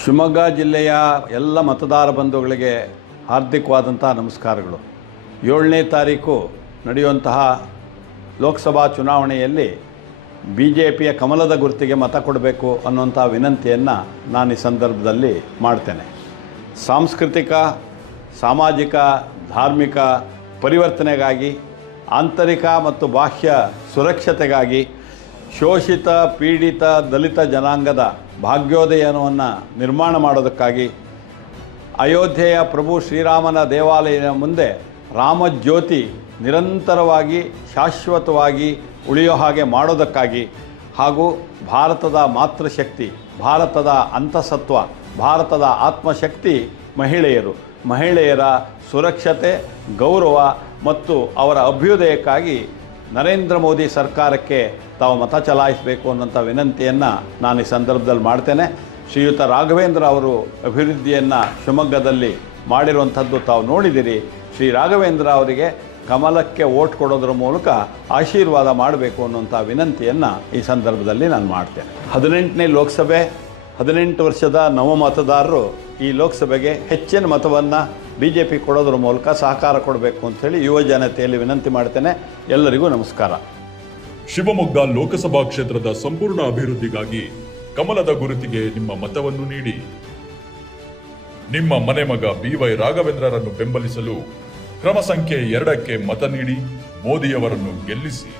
ಶಿವಮೊಗ್ಗ ಜಿಲ್ಲೆಯ ಎಲ್ಲ ಮತದಾರ ಬಂಧುಗಳಿಗೆ ಹಾರ್ದಿಕವಾದಂಥ ನಮಸ್ಕಾರಗಳು. ಏಳನೇ ತಾರೀಕು ನಡೆಯುವಂತಹ ಲೋಕಸಭಾ ಚುನಾವಣೆಯಲ್ಲಿ ಬಿ ಜೆ ಪಿಯ ಕಮಲದ ಗುರುತಿಗೆ ಮತ ಕೊಡಬೇಕು ಅನ್ನುವಂಥ ವಿನಂತಿಯನ್ನು ನಾನು ಈ ಸಂದರ್ಭದಲ್ಲಿ ಮಾಡ್ತೇನೆ. ಸಾಂಸ್ಕೃತಿಕ, ಸಾಮಾಜಿಕ, ಧಾರ್ಮಿಕ ಪರಿವರ್ತನೆಗಾಗಿ, ಆಂತರಿಕ ಮತ್ತು ಬಾಹ್ಯ ಸುರಕ್ಷತೆಗಾಗಿ ಶೋಷಿತ, ಪೀಡಿತ, ದಲಿತ ಜನಾಂಗದ ಭಾಗ್ಯೋದಯನವನ್ನು ನಿರ್ಮಾಣ ಮಾಡೋದಕ್ಕಾಗಿ ಅಯೋಧ್ಯೆಯ ಪ್ರಭು ಶ್ರೀರಾಮನ ದೇವಾಲಯದ ಮುಂದೆ ರಾಮಜ್ಯೋತಿ ನಿರಂತರವಾಗಿ, ಶಾಶ್ವತವಾಗಿ ಉಳಿಯೋ ಹಾಗೆ ಮಾಡೋದಕ್ಕಾಗಿ ಹಾಗೂ ಭಾರತದ ಮಾತೃಶಕ್ತಿ, ಭಾರತದ ಅಂತಸತ್ವ, ಭಾರತದ ಆತ್ಮಶಕ್ತಿ ಮಹಿಳೆಯರು. ಮಹಿಳೆಯರ ಸುರಕ್ಷತೆ, ಗೌರವ ಮತ್ತು ಅವರ ಅಭ್ಯುದಯಕ್ಕಾಗಿ ನರೇಂದ್ರ ಮೋದಿ ಸರ್ಕಾರಕ್ಕೆ ತಾವು ಮತ ಚಲಾಯಿಸಬೇಕು ಅನ್ನೋಂಥ ವಿನಂತಿಯನ್ನು ನಾನು ಈ ಸಂದರ್ಭದಲ್ಲಿ ಮಾಡ್ತೇನೆ. ಶ್ರೀಯುತ ರಾಘವೇಂದ್ರ ಅವರು ಅಭಿವೃದ್ಧಿಯನ್ನು ಶಿವಮೊಗ್ಗದಲ್ಲಿ ಮಾಡಿರುವಂಥದ್ದು ತಾವು ನೋಡಿದಿರಿ. ಶ್ರೀ ರಾಘವೇಂದ್ರ ಅವರಿಗೆ ಕಮಲಕ್ಕೆ ಓಟ್ ಕೊಡೋದ್ರ ಮೂಲಕ ಆಶೀರ್ವಾದ ಮಾಡಬೇಕು ಅನ್ನುವಂಥ ವಿನಂತಿಯನ್ನು ಈ ಸಂದರ್ಭದಲ್ಲಿ ನಾನು ಮಾಡ್ತೇನೆ. ಹದಿನೆಂಟನೇ ಲೋಕಸಭೆ, ಹದಿನೆಂಟು ವರ್ಷದ ನವ ಮತದಾರರು ಈ ಲೋಕಸಭೆಗೆ ಹೆಚ್ಚಿನ ಮತವನ್ನು ಬಿ ಜೆ ಪಿ ಕೊಡೋದ್ರ ಮೂಲಕ ಸಹಕಾರ ಕೊಡಬೇಕು ಅಂಥೇಳಿ ಯುವ ಜನತೆಯಲ್ಲಿ ವಿನಂತಿ ಮಾಡ್ತೇನೆ. ಎಲ್ಲರಿಗೂ ನಮಸ್ಕಾರ. ಶಿವಮೊಗ್ಗ ಲೋಕಸಭಾ ಕ್ಷೇತ್ರದ ಸಂಪೂರ್ಣ ಅಭಿವೃದ್ಧಿಗಾಗಿ ಕಮಲದ ಗುರುತಿಗೆ ನಿಮ್ಮ ಮತವನ್ನು ನೀಡಿ. ನಿಮ್ಮ ಮನೆ ಮಗ ಬಿವೈ ರಾಘವೇಂದ್ರರನ್ನು ಬೆಂಬಲಿಸಲು ಕ್ರಮ ಸಂಖ್ಯೆ ಎರಡಕ್ಕೆ ಮತ ನೀಡಿ, ಮೋದಿಯವರನ್ನು ಗೆಲ್ಲಿಸಿ.